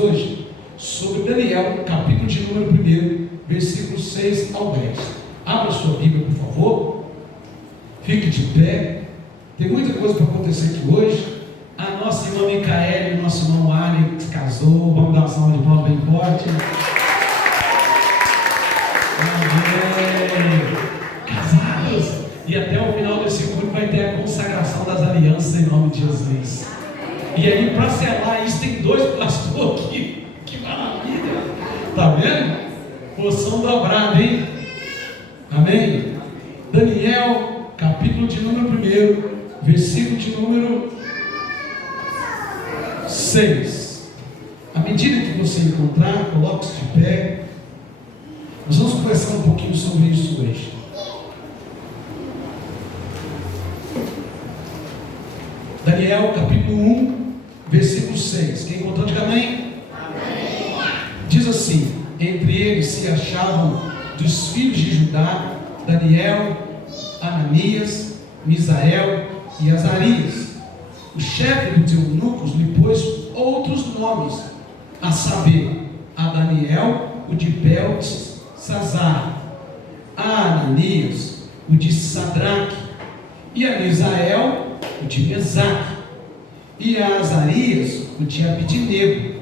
hoje sobre Daniel, capítulo de número 1, versículos 6 ao 10. Abra sua Bíblia, por favor. Fique de pé. Tem muita coisa para acontecer aqui hoje. A nossa irmã Micaele e o nosso irmão Alex casou. Vamos dar uma salva de palmas bem forte. Amém. Casados. E até o final desse culto vai ter a consagração das alianças em nome de Jesus. E aí, para selar isso, tem 2 pastores aqui. Que maravilha! Está vendo? Porção dobrada, hein? Amém? Daniel, capítulo de número 1, versículo de número 6. À medida que você encontrar, coloque-se de pé. Nós vamos conversar um pouquinho sobre isso hoje. Daniel, capítulo 1, versículo 6. Quem encontrou, diga amém. Amém. Diz assim: entre eles se achavam dos filhos de Judá Daniel, Ananias, Misael e Azarias. O chefe dos eunucos lhe pôs outros nomes, a saber, a Daniel, o de Beltesazar, a Ananias, o de Sadraque, e a Misael, o de Mesaque, e a Azarias, o de Abidnego.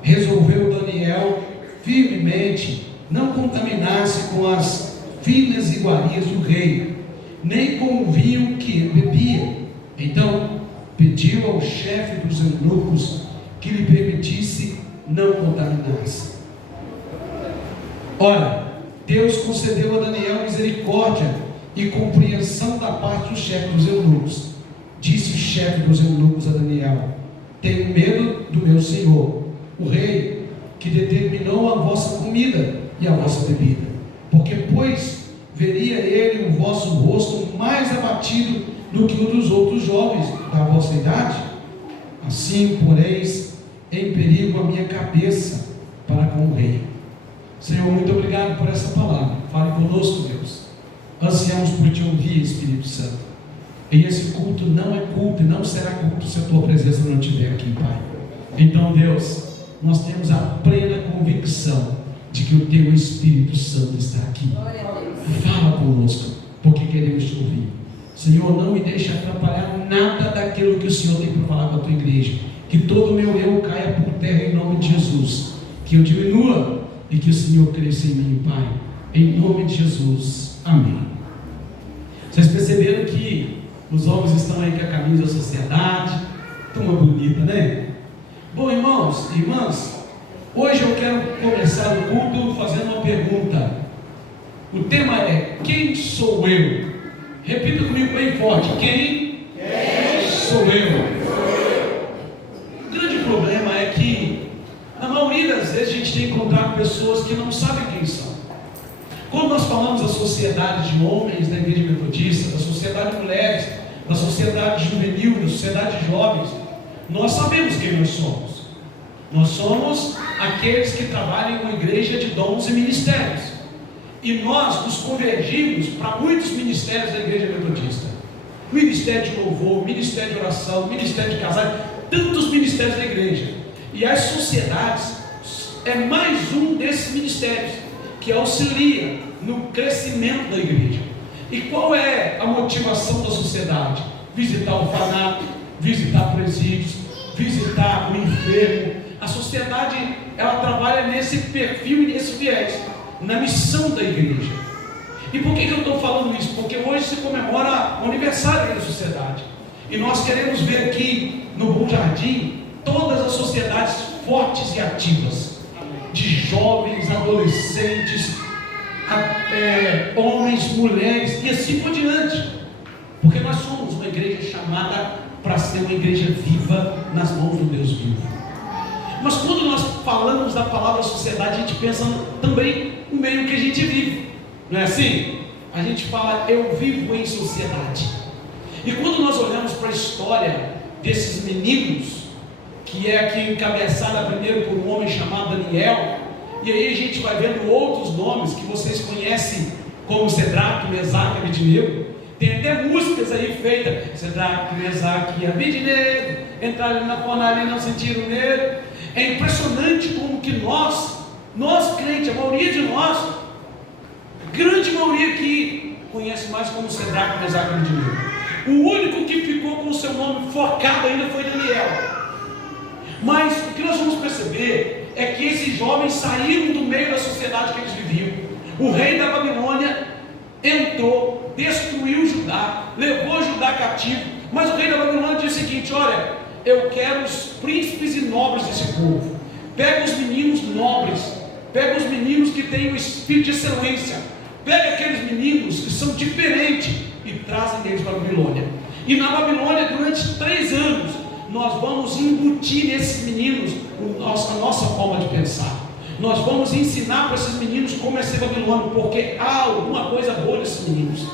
Resolveu Daniel firmemente não contaminar-se com as finas iguarias do rei, nem com o vinho que bebia. Então pediu ao chefe dos eunucos que lhe permitisse não contaminar-se. Ora, Deus concedeu a Daniel misericórdia e compreensão da parte do chefe dos eunucos. Disse o chefe dos eunucos a Daniel: tenho medo do meu senhor, o rei, que determinou a vossa comida e a vossa bebida, porque pois veria ele o vosso rosto mais abatido do que o dos outros jovens da vossa idade. Assim poreis em perigo a minha cabeça para com o rei. Senhor, muito obrigado por essa palavra. Fale conosco, Deus. Ansiamos por te ouvir, Espírito Santo. E esse culto não é culto e não será culto se a tua presença não estiver aqui, Pai. Então, Deus, nós temos a plena convicção de que o teu Espírito Santo está aqui. Fala conosco, porque queremos te ouvir. Senhor, não me deixe atrapalhar nada daquilo que o Senhor tem para falar com a tua igreja. Que todo o meu eu caia por terra em nome de Jesus. Que eu diminua e que o Senhor cresça em mim, Pai. Em nome de Jesus. Amém. Vocês perceberam que os homens estão aí com a camisa da sociedade? Turma bonita, né? Bom, irmãos e irmãs, hoje eu quero começar o culto fazendo uma pergunta. O tema é: quem sou eu? Repita comigo bem forte: quem sou eu? O grande problema é que, na maioria das vezes, a gente tem que encontrar pessoas que não sabem quem são. Quando nós falamos da sociedade de homens da igreja metodista, da sociedade de mulheres, da sociedade juvenil, da sociedade de jovens, nós sabemos quem nós somos. Nós somos aqueles que trabalham em uma igreja de dons e ministérios. E nós nos convergimos para muitos ministérios da igreja metodista. Ministério de louvor, ministério de oração, ministério de casais, tantos ministérios da igreja. E as sociedades é mais um desses ministérios que auxilia no crescimento da igreja. E qual é a motivação da sociedade? Visitar o orfanato, visitar presídios, visitar o enfermo. A sociedade, ela trabalha nesse perfil e nesse viés, na missão da igreja. E por que eu estou falando isso? Porque hoje se comemora o aniversário da sociedade. E nós queremos ver aqui no Bom Jardim todas as sociedades fortes e ativas, de jovens, adolescentes, homens, mulheres e assim por diante. Porque nós somos uma igreja chamada para ser uma igreja viva nas mãos do Deus vivo. Mas quando nós falamos da palavra sociedade, a gente pensa também no meio que a gente vive, não é assim? A gente fala: eu vivo em sociedade. E quando nós olhamos para a história desses meninos, que é aqui encabeçada primeiro por um homem chamado Daniel, e aí a gente vai vendo outros nomes que vocês conhecem, como Sadraque, Mesaque e Abidnego. Tem até músicas aí feitas: Sadraque, Mesaque e Abidnego, entraram ali na fornalha e não sentiram nele. É impressionante como que nós crentes, a maioria de nós, a grande maioria aqui, conhece mais como Cedraque, Mesaque e Abednego. O único que ficou com o seu nome focado ainda foi Daniel. Mas o que nós vamos perceber é que esses jovens saíram do meio da sociedade que eles viviam. O rei da Babilônia entrou, destruiu Judá, levou Judá cativo. Mas o rei da Babilônia disse o seguinte: olha, eu quero os príncipes e nobres desse povo. Pega os meninos nobres, pega os meninos que têm o espírito de excelência, pega aqueles meninos que são diferentes e trazem eles para a Babilônia. E na Babilônia, durante 3 anos, nós vamos embutir nesses meninos a nossa forma de pensar. Nós vamos ensinar para esses meninos como é ser babilônio, porque há alguma coisa boa nesses meninos,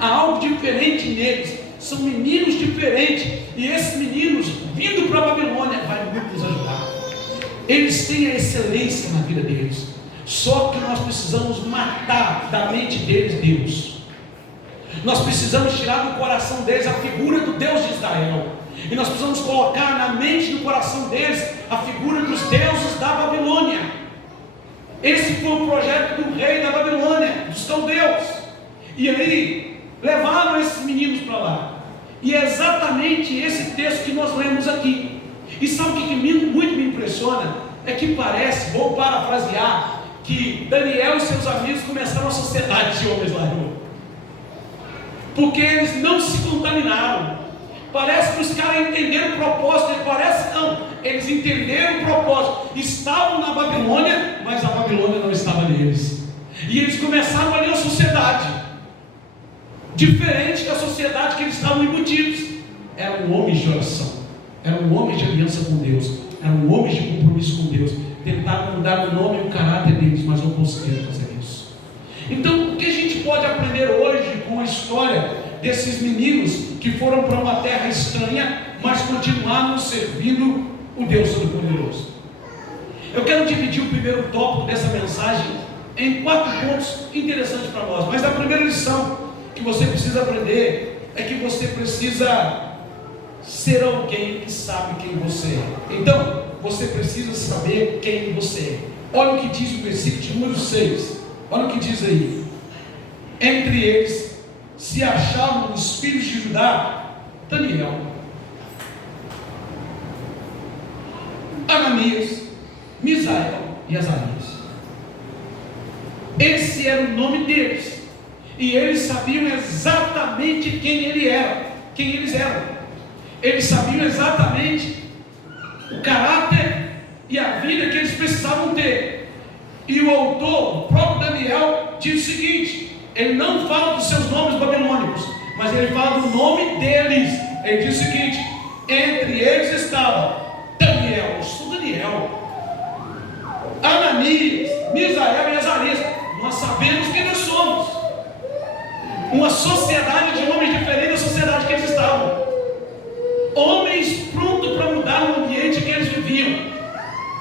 há algo diferente neles, são meninos diferentes, e esses meninos vindo para a Babilônia vai muito nos ajudar. Eles têm a excelência na vida deles, só que nós precisamos matar da mente deles Deus. Nós precisamos tirar do coração deles a figura do Deus de Israel, e nós precisamos colocar na mente e no coração deles a figura dos deuses da Babilônia. Esse foi o projeto do rei da Babilônia, dos caldeus. E aí levaram esses meninos para lá. E é exatamente esse texto que nós lemos aqui. E sabe o que muito me impressiona? É que parece, vou parafrasear, que Daniel e seus amigos começaram a sociedade de homens lá, irmão. Porque eles não se contaminaram. Parece que os caras entenderam o propósito. Parece não, eles entenderam o propósito. Estavam na Babilônia, mas a Babilônia não estava neles. E eles começaram ali a sociedade diferente da sociedade que eles estavam embutidos. Eram homens de oração, eram homens de aliança com Deus, eram homens de compromisso com Deus. Tentaram mudar o nome e o caráter deles, mas não conseguiram fazer isso. Então, o que a gente pode aprender hoje com a história desses meninos que foram para uma terra estranha, mas continuaram servindo o Deus Todo-Poderoso? Eu quero dividir o primeiro tópico dessa mensagem em 4 pontos interessantes para nós. Mas a primeira lição que você precisa aprender é que você precisa ser alguém que sabe quem você é. Então, você precisa saber quem você é. Olha o que diz o versículo de número 6. Olha o que diz aí: entre eles se achavam os filhos de Judá, Daniel, Ananias, Misael e Azarias. Esse era o nome deles, e eles sabiam exatamente quem eles eram. Eles sabiam exatamente o caráter e a vida que eles precisavam ter. E o autor, o próprio Daniel, diz o seguinte: ele não fala dos seus nomes babilônicos, mas ele fala do nome deles. Ele diz o seguinte: entre eles estava Daniel, eu sou Daniel, Ananias, Misael e Azarias. Nós sabemos quem nós somos. Uma sociedade de homens diferente da sociedade que eles estavam. Homens prontos para mudar o ambiente que eles viviam.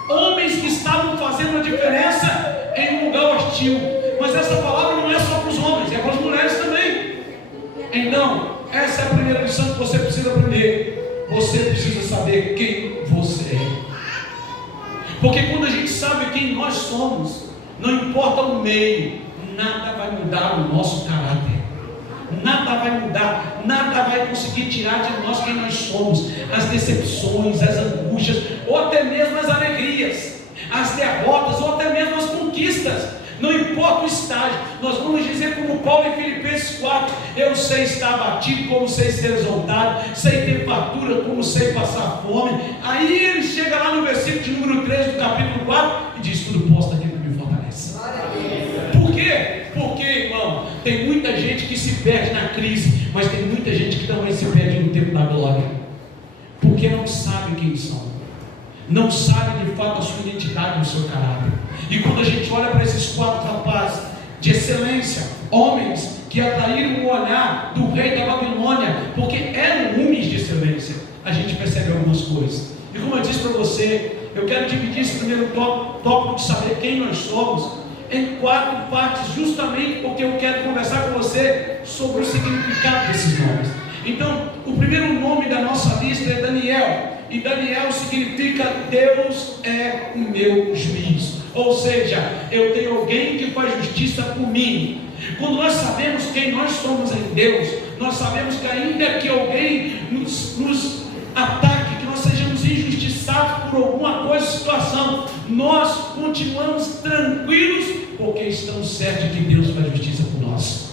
Homens que estavam fazendo a diferença em um lugar hostil. Mas essa palavra não é só para os homens, é para as mulheres também. Então, essa é a primeira lição que você precisa aprender. Você precisa saber quem você é. Porque quando a gente sabe quem nós somos, não importa o meio, nada vai mudar o nosso caráter. Nada vai mudar, nada vai conseguir tirar de nós quem nós somos. As decepções, as angústias, ou até mesmo as alegrias, as derrotas, ou até mesmo as conquistas. Não importa o estágio, nós vamos dizer como Paulo em Filipenses 4: eu sei estar abatido, como sei ser exaltado, sei ter fartura, como sei passar fome. Aí ele chega lá no versículo de número 3 do capítulo 4 e diz: tudo posso daquele que me fortalece. Por quê? Porque, irmão, tem muita gente que se perde na crise, mas tem muita gente que também se perde no tempo da glória, porque não sabe quem são, não sabe de fato a sua identidade, o seu caráter. E quando a gente olha para esses 4 rapazes de excelência, homens que atraíram o olhar do rei da Babilônia, porque eram homens de excelência, a gente percebe algumas coisas. E como eu disse para você, eu quero dividir esse primeiro tópico de saber quem nós somos em 4 partes, justamente porque eu quero conversar com você sobre o significado desses nomes. Então, o primeiro nome da nossa lista é Daniel. e Daniel significa Deus é o meu juiz. Ou seja, eu tenho alguém que faz justiça por mim. Quando nós sabemos quem nós somos em Deus, nós sabemos que ainda que alguém nos ataque, que nós sejamos injustiçados por alguma coisa, situação, nós continuamos tranquilos, porque estamos certos de que Deus faz justiça por nós.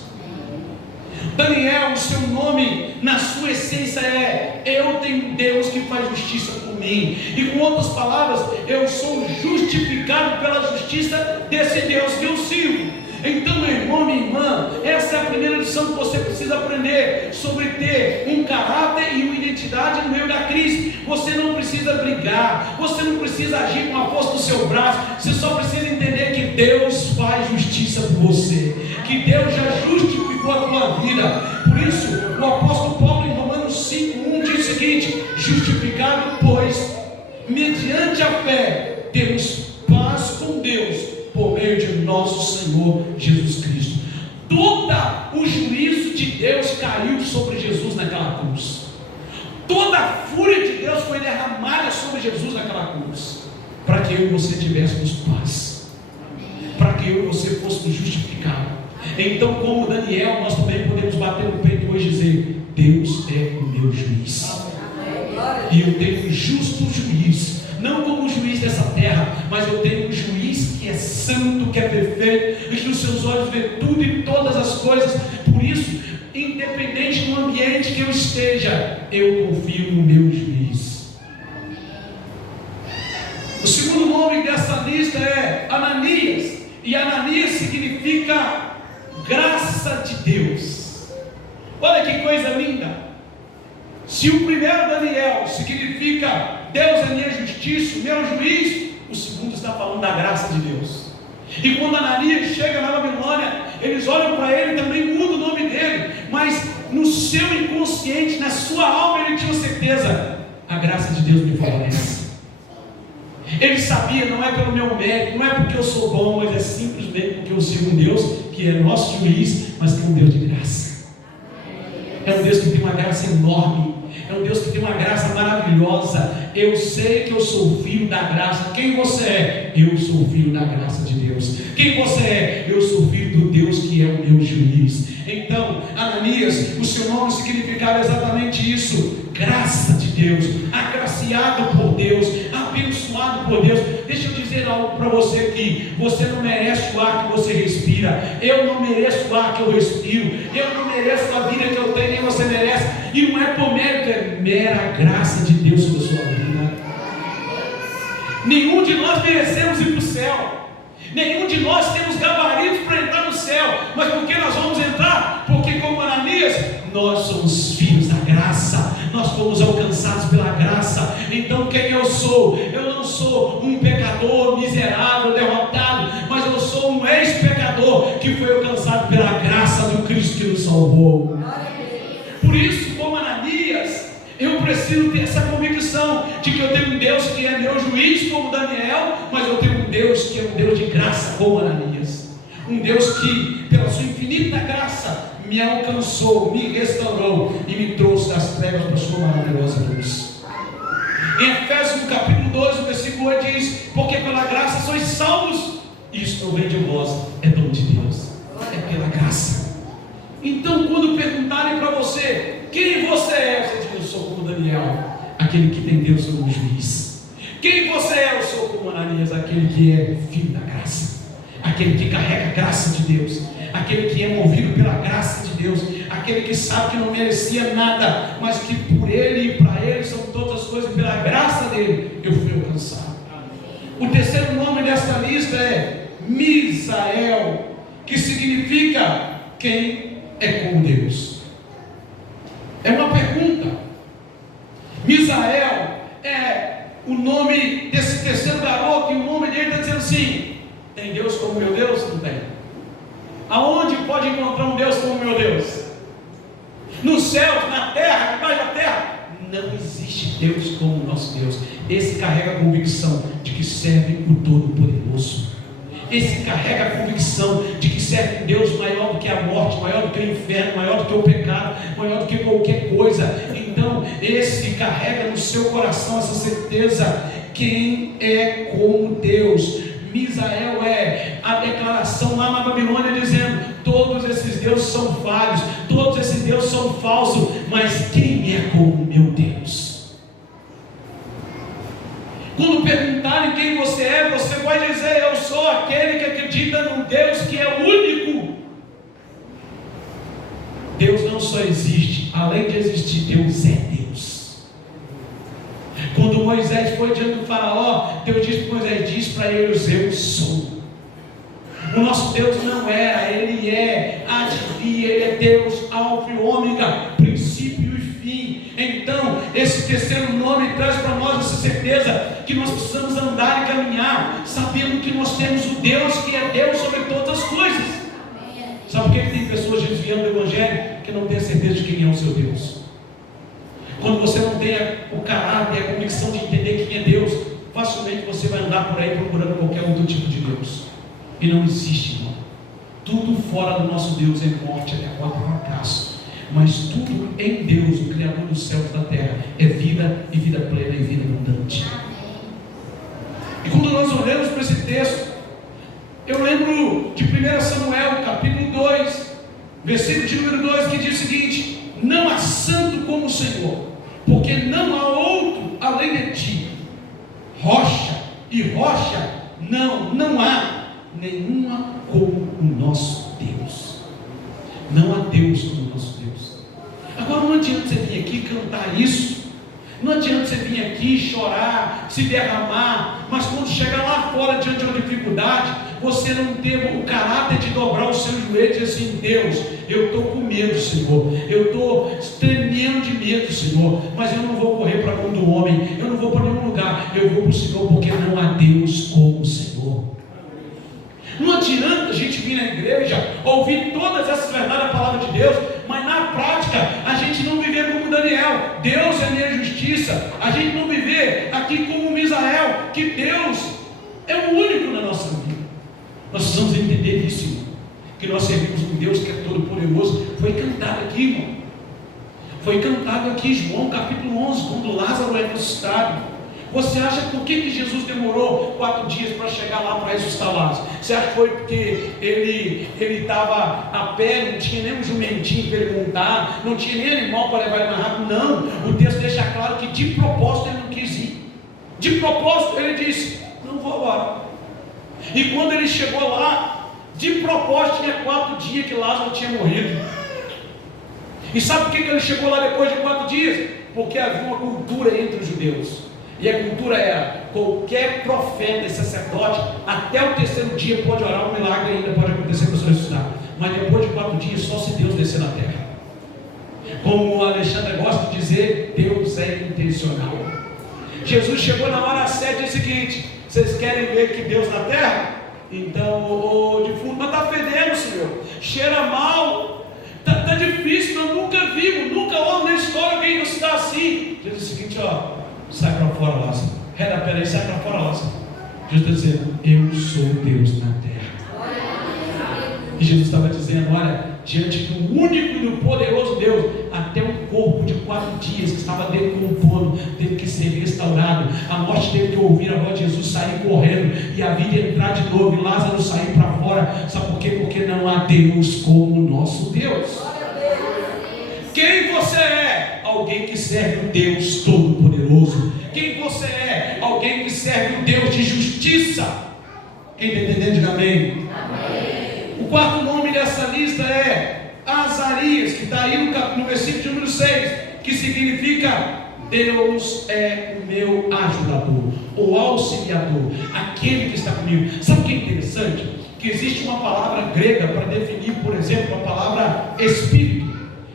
Daniel, o seu nome, na sua essência é: eu tenho Deus que faz justiça por mim. E com outras palavras, eu sou justificado pela justiça desse Deus que eu sirvo. Então, meu irmão, minha irmã, essa é a primeira lição que você precisa aprender sobre ter um caráter e uma identidade no meio da crise. Você não precisa brigar, você não precisa agir com a força do seu braço, você só precisa entender que Deus faz justiça por você, que Deus já justificou a tua vida. Por isso, o apóstolo Paulo em Romanos 5:1 diz o seguinte: justificado, pois, mediante a fé, temos paz com Deus, por meio de nosso Senhor Jesus Cristo. Todo o juízo de Deus caiu sobre Jesus naquela cruz. Toda a fúria de Deus foi derramada sobre Jesus naquela cruz, para que eu e você tivéssemos paz, para que eu e você fôssemos justificados. Então, como Daniel, nós também podemos bater no peito hoje e dizer: Deus é o meu juiz, e eu tenho um justo juiz, não como o juiz dessa terra, mas eu tenho um juiz que é santo, que é perfeito, e que os seus olhos vê tudo e todas as coisas. Por isso, independente do ambiente que eu esteja, eu confio no meu juiz. O segundo nome dessa lista é Ananias, e Ananias significa graça de Deus. Olha que coisa linda. Se o primeiro Daniel significa Deus é minha justiça, meu juiz, o segundo está falando da graça de Deus. E quando Ananias chega na Babilônia, eles olham para ele e também mudam o nome dele, mas no seu inconsciente, na sua alma, ele tinha certeza: a graça de Deus me favorece. Ele sabia: não é pelo meu mérito, não é porque eu sou bom, mas é simplesmente porque eu sigo um Deus que é nosso juiz, mas que é um Deus de graça. É um Deus que tem uma graça enorme, é um Deus que tem uma graça maravilhosa. Eu sei que eu sou filho da graça. Quem você é? Eu sou filho da graça de Deus. Quem você é? Eu sou filho do Deus que é o meu juiz. Então, Ananias, o seu nome significava exatamente isso: graça de Deus, agraciado por Deus, abençoado por Deus. Deixa eu dizer algo para você aqui: você não merece o ar que você respira, eu não mereço o ar que eu respiro, eu não mereço a vida que eu tenho, nem você merece. E não é por mérito, é mera graça de Deus sobre a sua vida. Nenhum de nós merecemos ir para o céu, nenhum de nós temos gabaritos para entrar no céu, mas por que nós vamos entrar? Porque, como Ananias, nós somos filhos da graça, nós fomos alcançados pela graça. Então, quem eu sou? Eu não sou um pecador miserável, derrotado, mas eu sou um ex-pecador que foi alcançado pela graça do Cristo que nos salvou. Por isso, como Ananias, eu preciso ter essa convicção de que eu tenho um Deus que é meu juiz, como Daniel, mas eu tenho um Deus que é um Deus de graça, como Ananias. Um Deus que, pela sua infinita graça, me alcançou, me restaurou e me trouxe das trevas para a sua maravilhosa luz. Em Efésios, no capítulo 12, versículo 8 diz: porque pela graça sois salvos, isto não vem de vós, é dom de Deus, é pela graça. Então, quando perguntarem para você quem você é, você diz: eu sou como Daniel, aquele que tem Deus como juiz. Quem você é? Eu sou como Ananias, aquele que é filho da graça, aquele que carrega a graça de Deus, aquele que é movido pela graça de Deus, aquele que sabe que não merecia nada, mas que por Ele e para Ele são todas as coisas, pela graça dele eu fui alcançado. O terceiro nome desta lista é Misael, que significa quem é como Deus. É uma pergunta. Misael é o nome desse terceiro garoto, e o nome dele está dizendo assim: tem Deus como meu Deus? Não tem. Aonde pode encontrar um Deus como meu Deus? Nos céus, na terra, debaixo da terra? Não existe Deus como o nosso Deus. Esse carrega a convicção de que serve o Todo-Poderoso. Esse carrega a convicção de que serve um Deus maior do que a morte, maior do que o inferno, maior do que o pecado, maior do que qualquer coisa. Então, esse carrega no seu coração essa certeza: quem é como Deus? Misael é a declaração lá na Babilônia dizendo: todos esses deuses são falhos, todos esses deuses são falsos, mas quem é como meu Deus? Quando perguntarem quem você é, você vai dizer: eu sou aquele que acredita num Deus que é único. Deus não só existe, além de existir, Deus é Deus. Quando Moisés foi diante do faraó, Deus disse para Moisés: diz para eles, eu sou. O nosso Deus não era, Ele é, Ele é Deus, Alfa e Ômega, princípio e fim. Então, esse terceiro nome traz para nós essa certeza que nós precisamos andar e caminhar, sabendo que nós temos o Deus que é Deus sobre todas as coisas. Sabe por que tem pessoas desviando do Evangelho que não têm a certeza de quem é o seu Deus? Quando você não tem o caráter, a convicção de entender quem é Deus, facilmente você vai andar por aí procurando qualquer outro tipo de Deus. E não existe, irmão. Tudo fora do nosso Deus é morte, é derrota, é fracasso. Mas tudo em Deus, o Criador dos céus e da terra, é vida e vida plena e vida abundante. E quando nós olhamos para esse texto, eu lembro de 1 Samuel, capítulo 2, versículo de número 2, que diz o seguinte: não há santo como o Senhor, porque não há outro além de ti. Rocha e rocha não há nenhuma como o nosso Deus. Não há Deus como o nosso Deus. Agora não adianta você vir aqui cantar isso, não adianta você vir aqui chorar, se derramar, mas quando chegar lá fora diante de uma dificuldade, você não ter o caráter de dobrar os seus joelhos e dizer assim: Deus, eu estou com medo, Senhor, eu estou tremendo de medo, Senhor, mas eu não vou correr para a mão do homem, eu não vou para nenhum lugar, eu vou para o Senhor, porque não há Deus como o Senhor. Não adianta a gente vir na igreja, ouvir todas essas verdades da palavra de Deus, mas na prática a gente não viver como Daniel: Deus é a minha justiça. A gente não viver aqui como Misael, que Deus é o único na nossa vida. Nós precisamos entender isso, irmão, que nós servimos um Deus que é todo poderoso. Foi cantado aqui, irmão, foi cantado aqui, João capítulo 11, quando Lázaro é ressuscitado. Você acha por que Jesus demorou 4 dias para chegar lá para ressuscitar Lázaro? Você acha que foi porque ele estava a pé, não tinha nem um jumentinho para ele montar, não tinha nem animal para levar ele mais rápido? Não, o texto deixa claro que de propósito ele não quis ir. De propósito ele disse: não vou agora. E quando ele chegou lá, de propósito tinha 4 dias que Lázaro tinha morrido. E sabe por que ele chegou lá depois de 4 dias? Porque havia uma cultura entre os judeus. E a cultura era: qualquer profeta e sacerdote, até o 3º dia pode orar, um milagre ainda pode acontecer para você ressuscitar. Mas depois de 4 dias, só se Deus descer na terra. Como o Alexandre gosta de dizer, Deus é intencional. Jesus chegou na hora certa e disse o seguinte: vocês querem ver que Deus na terra? Então, o defunto, mas está fedendo, Senhor, cheira mal, está difícil, nós nunca vimos, nunca houve na história alguém ressuscitar assim. Jesus disse o seguinte: ó, sai para fora, Lázaro. Reda a pele aí, sai para fora, Lázaro. Jesus está dizendo: eu sou Deus na terra. E Jesus estava dizendo: olha, diante do único e do poderoso Deus, até um corpo de 4 dias que estava decompondo teve que ser restaurado. A morte teve que ouvir a voz de Jesus, sair correndo, e a vida entrar de novo, e Lázaro sair para fora. Sabe por quê? Porque não há Deus como o nosso Deus. Quem você é? Alguém que serve um Deus todo-poderoso. Quem você é? Alguém que serve um Deus de justiça. Quem está entendendo, diga amém. Amém. O 4º nome dessa lista é Azarias, que está aí no versículo de número 6, que significa: Deus é o meu ajudador, o auxiliador, aquele que está comigo. Sabe o que é interessante? Que existe uma palavra grega para definir, por exemplo, a palavra espírito.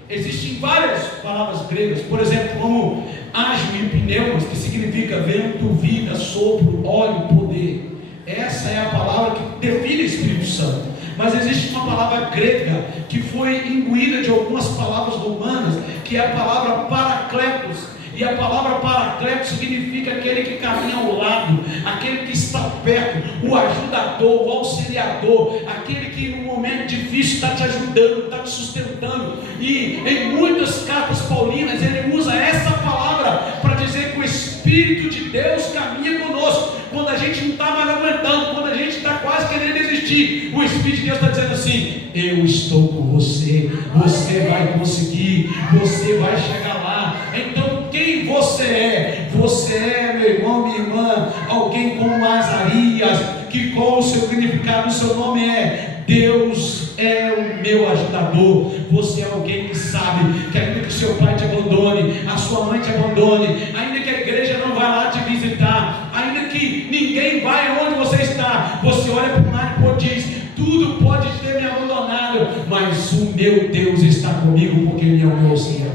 Existem várias palavras gregas, por exemplo, como ágio e pneus, que significa vento, vida, sopro, óleo, poder. Essa é a palavra que define o Espírito Santo. Mas existe uma palavra grega que foi imbuída de algumas palavras romanas, que é a palavra paracletos. E a palavra paracletos significa aquele que caminha ao lado, aquele que está perto, o ajudador, o auxiliador, aquele que no momento difícil está te ajudando, está te sustentando. E em muitas cartas paulinas ele usa essa palavra para dizer que o Espírito de Deus caminha conosco. Quando a gente não está mais aguentando, quando a gente está quase querendo desistir, o Espírito de Deus está dizendo assim: eu estou com você, você vai conseguir, você vai chegar lá. Então quem você é? Você é, meu irmão, minha irmã, alguém como Azarias, que com o seu significado, o seu nome é: Deus é o meu ajudador. Você é alguém que sabe que ainda que seu pai te abandone, a sua mãe te abandone, ainda que a igreja não vá lá te visitar, ainda que ninguém vai onde você está, você olha para o mar e diz: tudo pode ter me abandonado, mas o meu Deus está comigo, porque Ele é o meu Senhor.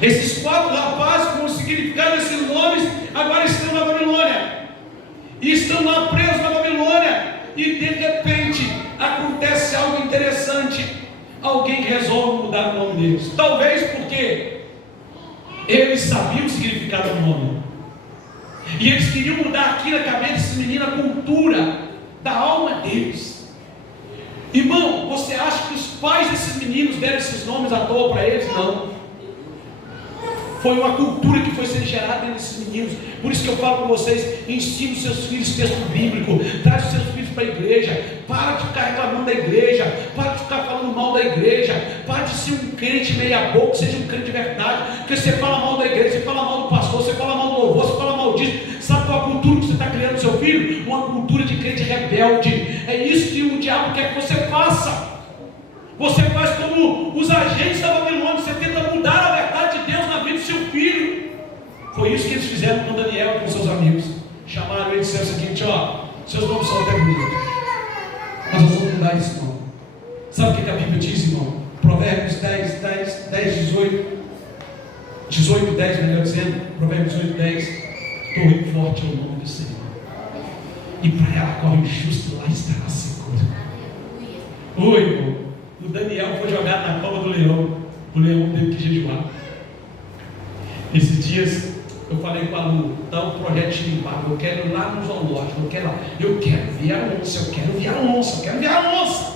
Esses 4 rapazes com o significado desses nomes agora estão na Babilônia, e estão lá presos na Babilônia, e de repente acontece algo interessante. Alguém resolve mudar o nome deles, talvez porque eles sabiam o significado do nome, e eles queriam mudar aqui na cabeça desses meninos a cultura da alma deles. Irmão, você acha que os pais desses meninos deram esses nomes à toa para eles? Não. Foi uma cultura que foi sendo gerada nesses meninos. Por isso que eu falo para vocês: ensine os seus filhos texto bíblico, traz os seus filhos para a igreja. Para de ficar reclamando da igreja, para de ficar falando mal da igreja, para de ser um crente meia boca, seja um crente de verdade. Porque você fala mal da igreja, você fala mal do pastor, você fala mal do louvor, você fala mal disso. Sabe qual é a cultura que você está criando no seu filho? Uma cultura de crente rebelde. É isso que o diabo quer que você faça. Você faz como os agentes da Babilônia, você tenta mudar a verdade de Deus na vida do seu filho. Foi isso que eles fizeram com Daniel e com seus amigos. Chamaram ele e disseram o seguinte: ó, seus nomes são até bonitos, mas nós vamos mudar esse nome. Sabe o que a Bíblia diz, irmão? Provérbios 10, 18, 10, melhor dizendo. Provérbios 18, 10. Torre forte é o nome do Senhor, e para ela corre o justo, lá estará seguro. Oi, irmão. O Daniel foi jogado na cova do leão. O leão teve que jejuar. Esses dias eu falei com a Lu: dá um projeto de limpar. Eu quero ir lá no zoológico. Eu quero ver a onça. Eu quero ver a onça.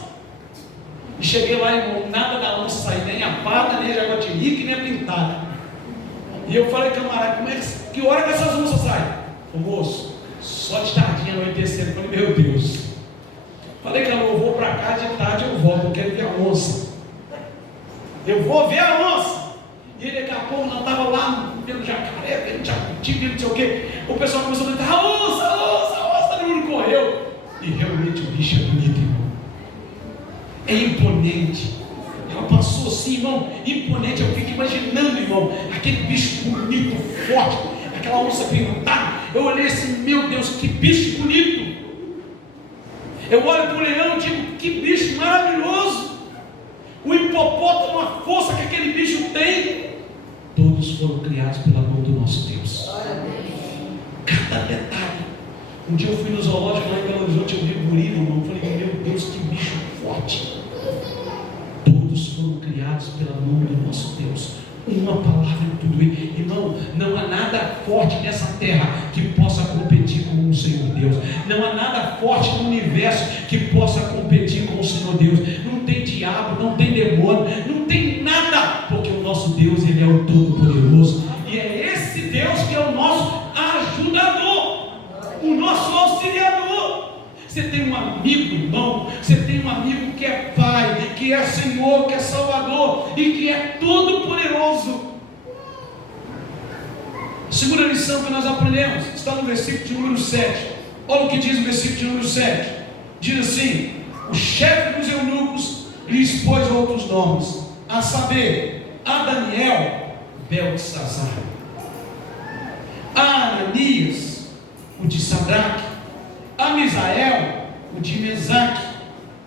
E cheguei lá, irmão, nada da onça sair, nem a pata, nem a jaguatirica, nem a pintada. E eu falei: camarada, que hora que essas onças saem? Ô moço, só de tardinha no anoitecer. Eu falei: meu Deus. Falei: cara, eu vou para cá, de tarde eu volto, eu quero ver a onça. Eu vou ver a onça. E ele, daqui a pouco, não estava lá pelo jacaré, pelo jacuti, pelo não sei o quê. O pessoal começou a gritar: a onça, todo mundo correu. E realmente o bicho é bonito, irmão. É imponente. Ela passou assim, irmão, imponente. Eu fico imaginando, irmão, aquele bicho bonito, forte, aquela onça pintada. Eu olhei assim: meu Deus, que bicho bonito. Eu olho para o leão e digo: que bicho maravilhoso. O hipopótamo, a força que aquele bicho tem. Todos foram criados pela mão do nosso Deus. Cada detalhe. Um dia eu fui no zoológico lá em Belo Horizonte, eu vi um gorila, irmão. Eu falei: meu Deus, que bicho forte. Todos foram criados pela mão do nosso Deus. Uma palavra em tudo isso. Irmão, não há nada forte nessa terra que possa competir com o Senhor Deus. Não há nada forte no universo que possa competir com o Senhor Deus. Não tem diabo, não tem demônio, não tem nada, porque o nosso Deus, Ele é o Todo-Poderoso. E é esse Deus que é o nosso ajudador, o nosso auxiliador. Você tem um amigo, irmão, você tem um amigo que é Pai, que é Senhor, que é Salvador e que é todo-poderoso. Segunda lição que nós aprendemos está no versículo de número 7. Olha o que diz o versículo de número 7. Diz assim: o chefe dos eunucos lhe expôs outros nomes, a saber, a Daniel, Beltesazar, a Ananias, o de Sadraque, a Misael, o de Mesaque,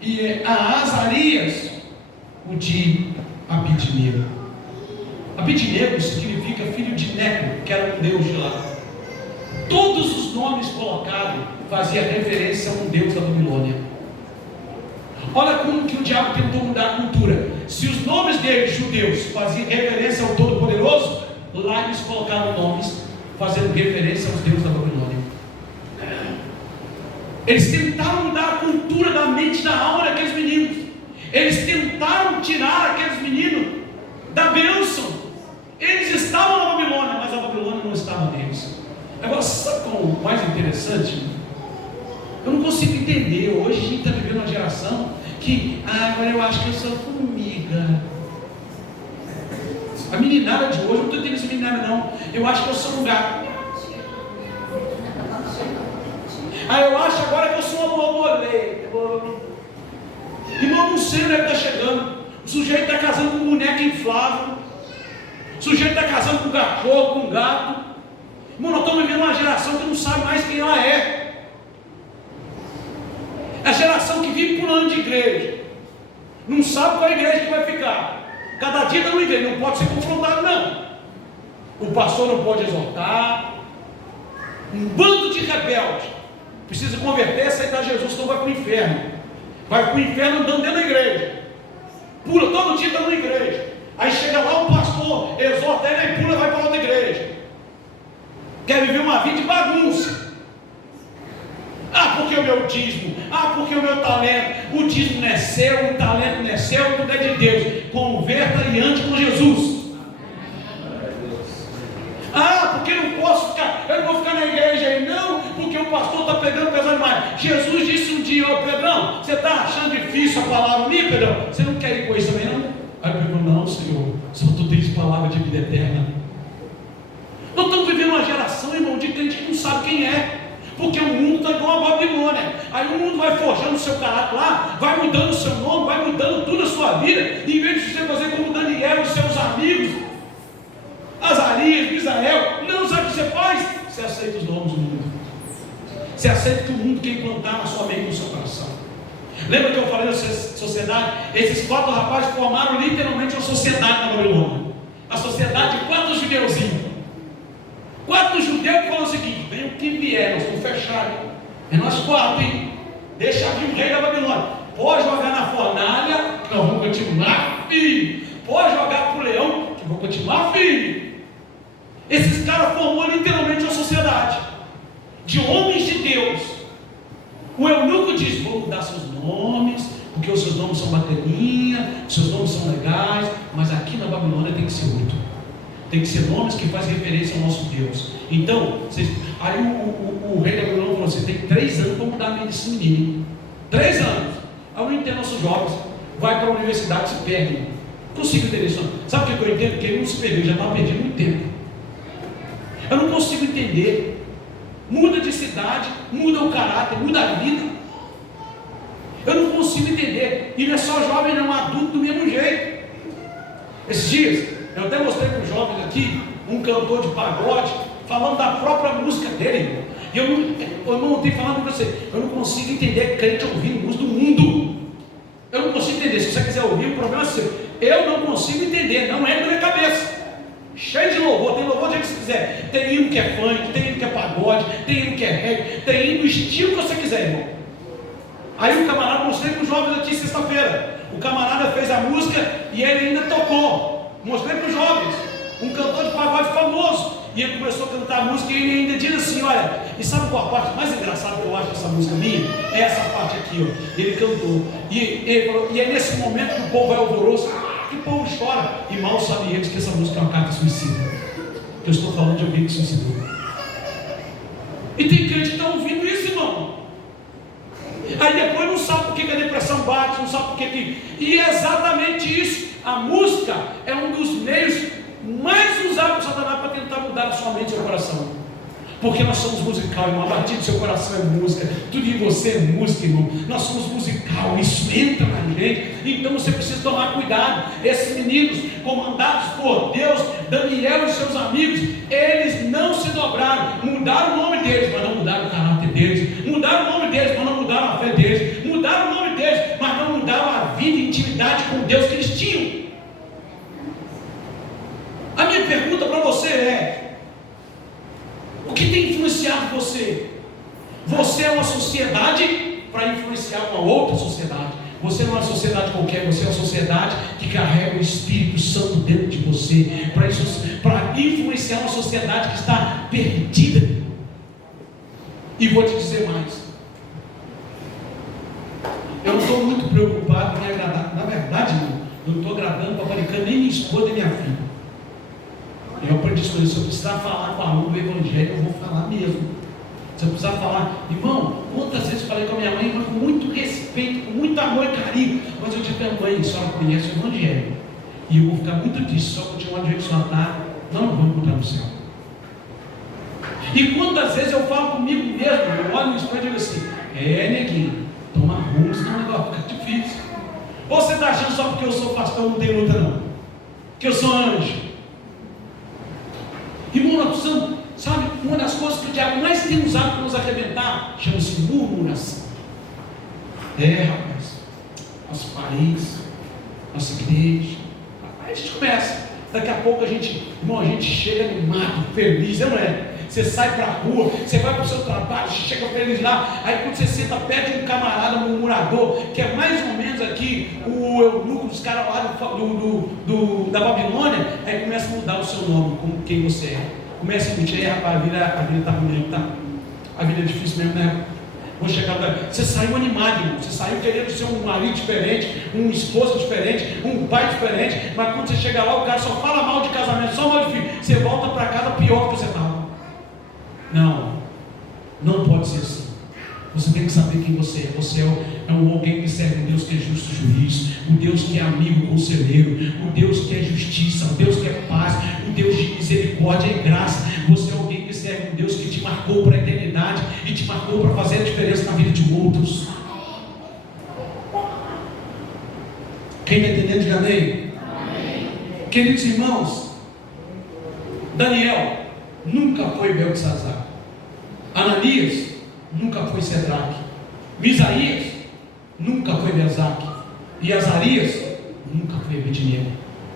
e a Azarias, o de Abidnego. Abidnego significa filho de Neco, que era um deus de lá. Todos os nomes colocados faziam referência a um deus da Babilônia. Olha como que o diabo tentou mudar a cultura. Se os nomes deles, judeus, faziam referência ao Todo-Poderoso, lá eles colocaram nomes fazendo referência aos deuses da Babilônia. Eles tentaram mudar a cultura da mente, da alma daqueles meninos. Eles tentaram tirar aqueles meninos da bênção. mais interessante, eu não consigo entender. Hoje a gente está vivendo uma geração que, agora eu acho que eu sou formiga. A meninada de hoje, eu não estou entendendo essa meninada não, eu acho que eu sou um gato. Eu acho agora que eu sou uma borboleta. Irmão, não sei onde é que está chegando. O sujeito está casando com boneca inflável. O sujeito está casando com cachorro, com gato. Irmão, nós estamos vivendo uma geração que não sabe mais quem ela é. A geração que vive por ano de igreja. Não sabe qual é a igreja que vai ficar. Cada dia está numa igreja, não pode ser confrontado não. O pastor não pode exortar. Um bando de rebeldes precisa converter, aceitar Jesus, senão vai para o inferno. Vai para o inferno andando dentro da igreja. Pula todo dia dentro da igreja. Aí chega lá o pastor, exorta ele, aí pula e vai para outra igreja. Quer viver uma vida de bagunça. Porque o meu dízimo, porque o meu talento. O dízimo não é seu, o talento não é seu, tudo é de Deus. Converta e ande com Jesus. Porque eu não posso ficar, eu não vou ficar na igreja aí, não, porque o pastor está pegando pesado demais. Jesus disse um dia: Pedrão, você está achando difícil a palavra minha, Pedrão? Você não quer ir com isso também, não? Aí Pedro: não, Senhor, só tu tens palavra de vida eterna. Nós estamos vivendo uma geração, irmão, de crente que não sabe quem é. Porque o mundo está igual a Babilônia. Aí o mundo vai forjando o seu caráter lá, vai mudando o seu nome, vai mudando tudo a sua vida. Em vez de você fazer como Daniel e seus amigos, Azarias, Misael, não sabe o que você faz? Você aceita os nomes do mundo. Você aceita que o mundo quer implantar na sua mente e no seu coração. Lembra que eu falei da sociedade? Esses 4 rapazes formaram literalmente uma sociedade na Babilônia. A sociedade de 4 judeuzinhos. 4 judeus que falam o seguinte: vem o que vier, nós vamos fechar. É nós 4, hein? Deixa vir o rei da Babilônia. Pode jogar na fornalha, que nós vamos continuar firme. Pode jogar para o leão, que vamos continuar firme. Esses caras formou literalmente uma sociedade de homens de Deus. O eunuco diz: vou mudar seus nomes, porque os seus nomes são bacaninha, os seus nomes são legais, mas aqui na Babilônia tem que ser outro. Tem que ser nomes que fazem referência ao nosso Deus. Então, aí o rei da Babilônia falou: você tem 3 anos para mudar a mente desse menino. 3 anos. Aí eu não entendo nossos jovens. Vai para a universidade, se perde. Não consigo entender isso. Sabe o que eu entendo? Que ele não se perdeu, já estava perdido há muito tempo. Eu não consigo entender. Muda de cidade, muda o caráter, muda a vida. Eu não consigo entender. E não é só jovem, não, adulto do mesmo jeito. Esses dias, eu até mostrei para os jovens aqui, um cantor de pagode, falando da própria música dele, irmão. E eu não tenho falado para você, eu não consigo entender crente ouvindo música do mundo. Eu não consigo entender. Se você quiser ouvir, o problema é seu. Eu não consigo entender, não entra na minha cabeça. Cheio de louvor, tem louvor do jeito que você quiser. Tem hino que é funk, tem hino que é pagode, tem hino que é reggae, tem hino do estilo que você quiser, irmão. Aí o camarada, mostrei para os jovens aqui sexta-feira. O camarada fez a música e ele ainda tocou. Mostrei para os jovens. Um cantor de pagode famoso. E ele começou a cantar a música e ele ainda diz assim: olha, e sabe qual a parte mais engraçada que eu acho dessa música minha? É essa parte aqui, ó. Ele cantou. E ele falou, e é nesse momento que o povo vai alvoroço, que o povo chora. E mal sabem eles que essa música é uma carta suicida. Eu estou falando de alguém que suicidou. E tem crente que está ouvindo isso, irmão. Aí depois não sabe por que a depressão bate, não sabe por que. E é exatamente isso. A música é um dos meios mais usados por Satanás para tentar mudar a sua mente e seu coração. Porque nós somos musical, irmão. A partir do seu coração é música, tudo em você é música, irmão. Nós somos musical, isso entra na gente. Então você precisa tomar cuidado. Esses meninos, comandados por Deus, Daniel e seus amigos, eles não se dobraram. Mudaram o nome deles, mas não mudaram o caráter deles. Mudaram o nome deles, mas não mudaram a fé deles. Mudaram o nome deles, mas não mudaram a vida e intimidade com Deus que eles tinham. A minha pergunta para você é: o que tem influenciado você? Você é uma sociedade para influenciar uma outra sociedade. Você não é uma sociedade qualquer, você é uma sociedade que carrega o Espírito Santo dentro de você, para influenciar uma sociedade que está perdida. E vou te dizer mais: eu não estou muito preocupado em agradar. Na verdade, eu não estou agradando, paparicando nem minha esposa nem minha filha. Eu aprendi isso, se eu precisar falar com a aluno do Evangelho, eu vou falar mesmo. Você precisa falar, irmão, quantas vezes eu falei com a minha mãe, mas com muito respeito, com muito amor e carinho, mas eu disse para minha mãe, a senhora conhece o Evangelho, e eu vou ficar muito triste, só continuar do jeito que a senhora está, não vamos encontrar no céu. E quantas vezes eu falo comigo mesmo, eu olho no espelho e digo assim, neguinho, toma rumo, senão o negócio fica difícil. Ou você está achando só porque eu sou pastor, não tem luta não, que eu sou anjo? Irmão, nós precisamos, sabe, uma das coisas que o diabo mais tem usado para nos arrebentar, chama-se murmuração. Rapaz, nossas paredes, nossa igreja, aí a gente começa, daqui a pouco a gente chega animado, feliz, não é? Você sai para a rua, você vai para o seu trabalho, chega feliz lá, aí quando você senta perto de um camarada murmurador, que é mais ou menos aqui o eunuco dos caras lá da Babilônia, aí começa a mudar o seu nome, como quem você é. Começa a mentir, rapaz, a vida está ruim, tá? A vida é difícil mesmo, né? Vou chegar lá. Você saiu animado, irmão. Você saiu querendo ser um marido diferente, um esposo diferente, um pai diferente, mas quando você chega lá, o cara só fala mal de casamento, só mal de filho. Você volta para casa pior do que você estava. Não pode ser assim. Você tem que saber quem você é. Você é alguém que serve um Deus que é justo juiz, um Deus que é amigo conselheiro, um Deus que é justiça, um Deus que é paz, um Deus de misericórdia e graça. Você é alguém que serve um Deus que te marcou para a eternidade e te marcou para fazer a diferença na vida de outros. Quem está entendendo, diga amém. Queridos irmãos, Daniel nunca foi Beltesazar, Ananias nunca foi Sedraque, Misaías nunca foi Mesaque, e Azarias nunca foi Abednego,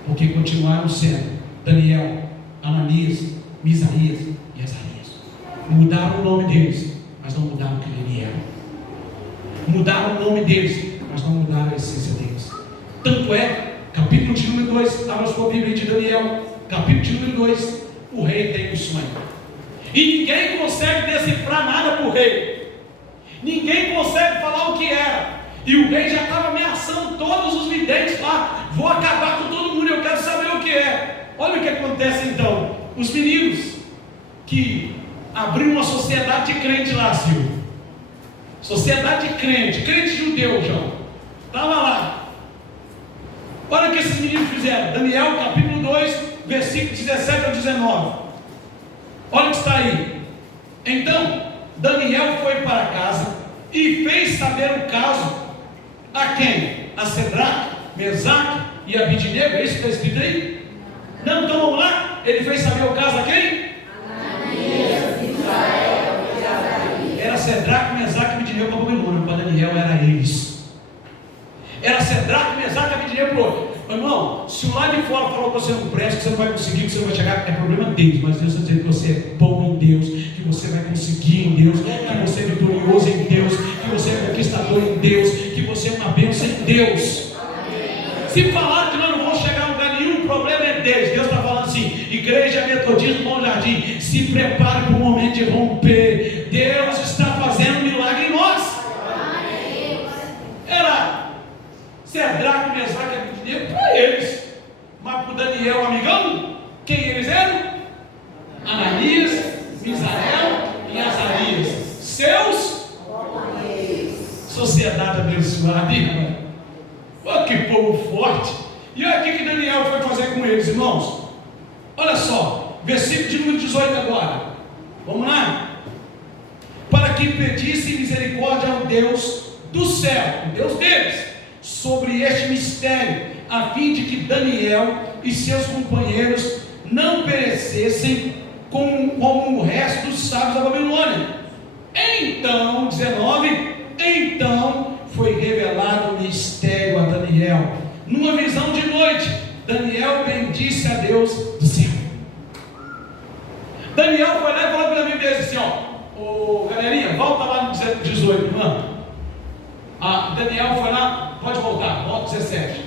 porque continuaram sendo Daniel, Ananias, Misaías e Azarias. Mudaram o nome deles, mas não mudaram o que ele era. Mudaram o nome deles, mas não mudaram a essência deles. Tanto é, capítulo de número 2, abra sua Bíblia de Daniel, capítulo de número 2, o rei tem um sonho. E ninguém consegue decifrar nada para o rei. Ninguém consegue falar o que era. E o rei já estava ameaçando todos os videntes lá. Vou acabar com todo mundo, eu quero saber o que é. Olha o que acontece então. Os meninos que abriram uma sociedade de crente lá, Silvio. Sociedade de crente judeu, João. Estava lá. Olha o que esses meninos fizeram. Daniel capítulo 2, versículo 17 ao 19. Olha o que está aí. Então Daniel foi para casa e fez saber o caso a quem? A Sedraque, Mesaque e Abednego. É isso que está escrito aí? Não, então vamos lá. Ele fez saber o caso a quem? Ananias, Israel e Azarias. Era Sedraque, Mesaque e Abednego para Babilônia. Para Daniel era eles. Era Sedraque, Mesaque e Abednego. Irmão, se o lado de fora falou que você não presta, que você não vai conseguir, que você não vai chegar, é problema deles. Mas Deus está dizendo que você é bom em Deus, que você vai conseguir em Deus, que você é vitorioso em Deus, que você é conquistador em Deus, que você é uma bênção em Deus. Se falar que nós não vamos chegar a lugar nenhum, o problema é deles. Deus está falando assim: Igreja Metodista Bom Jardim, se prepare para o momento de romper. Deus está fazendo um milagre em nós. Era Sedraque, Mesaque e Abednego para eles, mas para o Daniel, amigão, quem eles eram? Ananias, Misael e Azarias, seus sociedade abençoada, irmão. Olha que povo forte. E olha o que Daniel foi fazer com eles, irmãos. Olha só, versículo de número 18 agora. Vamos lá. Para que pedisse misericórdia ao Deus do céu, o Deus deles, sobre este mistério, a fim de que Daniel e seus companheiros não perecessem como o resto dos sábios da Babilônia. Então, 19, então foi revelado o mistério a Daniel. Numa visão de noite, Daniel bendisse a Deus do céu. Daniel foi lá e falou para mim mesmo assim, ô galerinha, volta lá no 18, irmão. Daniel foi lá, pode voltar, volta 17.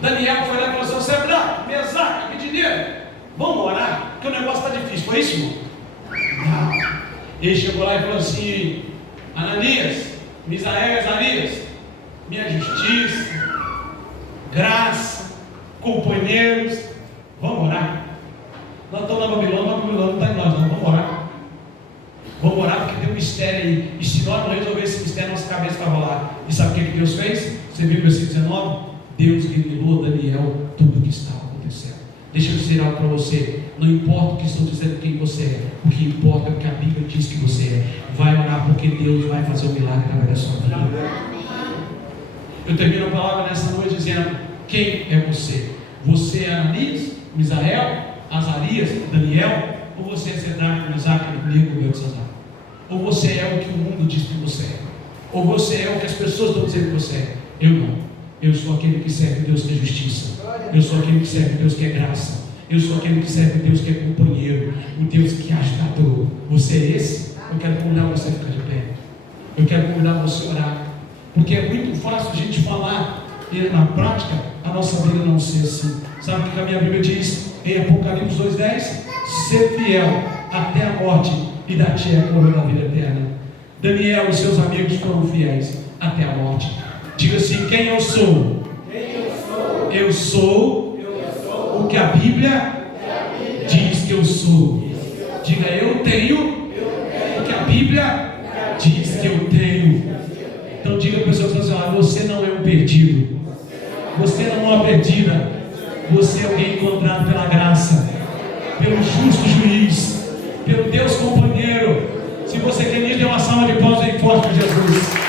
Daniel foi lá e falou assim: Sedraque, Mesaque, Abednego, vamos orar, porque o negócio está difícil. Foi isso, irmão? Não. Ele chegou lá e falou assim: Ananias, Misael e Azarias, minha justiça, graça, companheiros, vamos orar. Nós estamos na Babilônia, mas a Babilônia não está em nós, não, vamos orar. Vamos orar porque tem um mistério aí. E se nós não resolver esse mistério, nossa cabeça vai rolar. E sabe o que Deus fez? Você viu o versículo 19? Deus revelou a Daniel tudo o que estava acontecendo. Deixa eu dizer algo para você. Não importa o que estão dizendo quem você é. O que importa é o que a Bíblia diz que você é. Vai orar porque Deus vai fazer um milagre através da sua vida. Eu termino a palavra nessa noite dizendo: quem é você? Você é Ananias, Misael, Azarias, Daniel? Ou você é Zedraque, Mesaque, Abednego, Beltesazar? Ou você é o que o mundo diz que você é? Ou você é o que as pessoas estão dizendo que você é? Eu não. Eu sou aquele que serve Deus que é justiça. Eu sou aquele que serve Deus que é graça. Eu sou aquele que serve Deus que é companheiro. O Deus que é ajudador. Você é esse? Eu quero convidar você a ficar de pé. Eu quero convidar você a orar. Porque é muito fácil a gente falar e na prática a nossa vida não ser assim. Sabe o que a minha Bíblia diz em Apocalipse 2:10? Ser fiel até a morte e dar-te a coroa da vida eterna. Daniel e seus amigos foram fiéis até a morte. Diga assim: quem eu sou? Eu sou o que a Bíblia diz que eu sou. Diga: eu tenho o que a Bíblia diz que eu tenho. Então diga para a pessoa que está assim: você não é um perdido. Você não é uma perdida. Você é alguém encontrado pela graça, pelo justo juiz, pelo Deus companheiro. Se você quer me dar uma salva de palmas aí forte para Jesus.